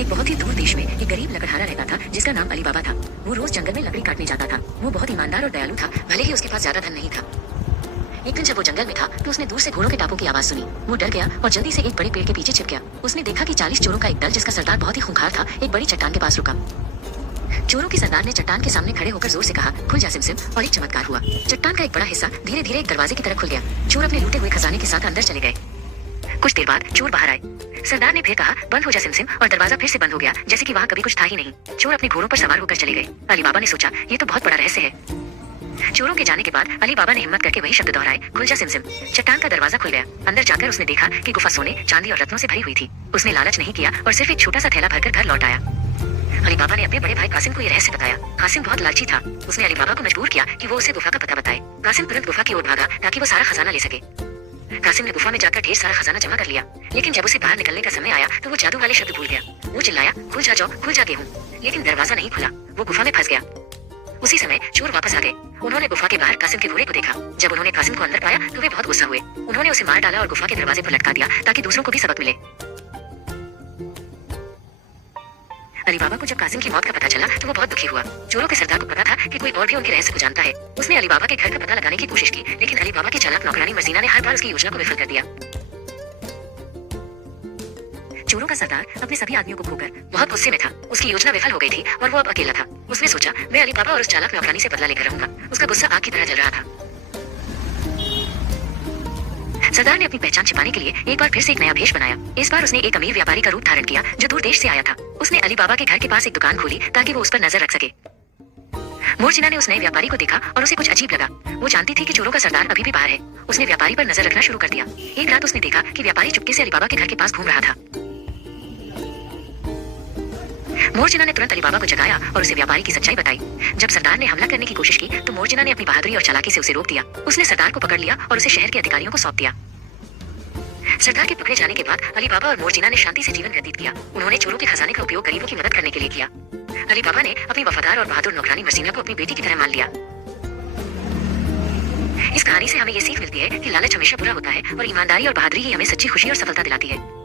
एक बहुत ही दूर देश में एक गरीब लकड़हारा रहता था जिसका नाम अली बाबा था। वो रोज जंगल में लकड़ी काटने जाता था। वो बहुत ईमानदार और दयालु था, भले ही उसके पास ज्यादा धन नहीं था। एक दिन जब वो जंगल में था तो उसने दूर से घोड़ों के टापों की आवाज सुनी। वो डर गया और जल्दी से एक बड़े पेड़ के पीछे छिप गया। उसने देखा कि 40 चोरों का एक दल, जिसका सरदार बहुत ही खूंखार था, एक बड़ी चट्टान के पास रुका। चोरों के सरदार ने चट्टान के सामने खड़े होकर जोर से कहा, खुल जा सिमसिम, और एक चमत्कार हुआ। चट्टान का एक बड़ा हिस्सा धीरे धीरे एक दरवाजे की तरफ खुल गया। चोर अपने लूटे हुए खजाने के साथ अंदर चले गए। कुछ देर बाद चोर बाहर आए। सरदार ने फिर कहा, बंद हो जा सिमसिम, और दरवाजा फिर से बंद हो गया, जैसे कि वहाँ कभी कुछ था ही नहीं। चोर अपने घोड़ों पर सवार होकर चले गए। अली बाबा ने सोचा, ये तो बहुत बड़ा रहस्य है। चोरों के जाने के बाद अली बाबा ने हिम्मत करके वही शब्द दोहराए, खुल जा सिमसिम। चट्टान का दरवाजा खुल गया। अंदर जाकर उसने देखा कि गुफा सोने, चांदी और रत्नों से भरी हुई थी। उसने लालच नहीं किया और सिर्फ एक छोटा सा थैला भरकर घर लौट आया। अली बाबा ने अपने बड़े भाई कासिम को ये रहस्य बताया। कासिम बहुत लालची था। उसने अली बाबा को मजबूर किया कि वो उसे गुफा का पता बताए। कासिम तुरंत गुफा की ओर भागा ताकि वो सारा खजाना ले सके। कासिम ने गुफा में जाकर ढेर सारा खजाना जमा कर लिया, लेकिन जब उसे बाहर निकलने का समय आया तो वो जादू वाले शब्द भूल गया। वो चिल्लाया, खुल जा जाओ, खुल जा गेहूं, लेकिन दरवाजा नहीं खुला। वो गुफा में फंस गया। उसी समय चोर वापस आ गए। उन्होंने गुफा के बाहर कासिम के घोड़े को देखा। जब उन्होंने कासिम को अंदर पाया तो वे बहुत गुस्सा हुए। उन्होंने उसे मार डाला और गुफा के दरवाजे पर लटका दिया ताकि दूसरों को भी सबक मिले। अली बाबा को जब कासिम की मौत का पता चला तो वो बहुत दुखी हुआ। चोरों के सरदार को पता था कि कोई और भी उनके रहस्य को जानता है। उसने अली बाबा के घर का पता लगाने की कोशिश की, लेकिन अली बाबा की चालाक नौकरानी मसीना ने हर बार उसकी योजना को विफल कर दिया। चोरों का सरदार अपने सभी आदमियों को खोकर बहुत गुस्से में था। उसकी योजना विफल हो गई थी और वो अब अकेला था। उसने सोचा, मैं अली बाबा और उस चालाक नौकरानी से बदला लेकर रहूंगा। उसका गुस्सा आग की तरह जल रहा था। सरदार ने अपनी पहचान छिपाने के लिए एक बार फिर से एक नया भेष बनाया। इस बार उसने एक अमीर व्यापारी का रूप धारण किया जो दूर देश से आया था। उसने अली बाबा के घर के पास एक दुकान खोली ताकि वो उस पर नजर रख सके। मोरजिना ने उस नए व्यापारी को देखा और उसे कुछ अजीब लगा। वो जानती थी कि चोरों का सरदार अभी भी बाहर है। उसने व्यापारी पर नजर रखना शुरू कर दिया। एक रात उसने देखा कि व्यापारी चुपके से अली बाबा के घर के पास घूम रहा था। मोरजिना ने तुरंत अली बाबा को जगाया और उसे व्यापारी की सच्चाई बताई। जब सरदार ने हमला करने की कोशिश की तो मोरजिना ने अपनी बहादुरी और चालाकी से उसे रोक दिया। उसने सरदार को पकड़ लिया और उसे शहर के अधिकारियों को सौंप दिया। सरदार के पकड़े जाने के बाद अली बाबा और मोरजिना ने शांति से जीवन व्यतीत किया। उन्होंने चोरों के खजाने का उपयोग गरीबों की मदद करने के लिए किया। अली बाबा ने अपनी वफादार और बहादुर नौकरानी मसीना को अपनी बेटी की तरह मान लिया। इस कहानी से हमें ये सीख मिलती है कि लालच हमेशा बुरा होता है और ईमानदारी और बहादुरी ही हमें सच्ची खुशी और सफलता दिलाती है।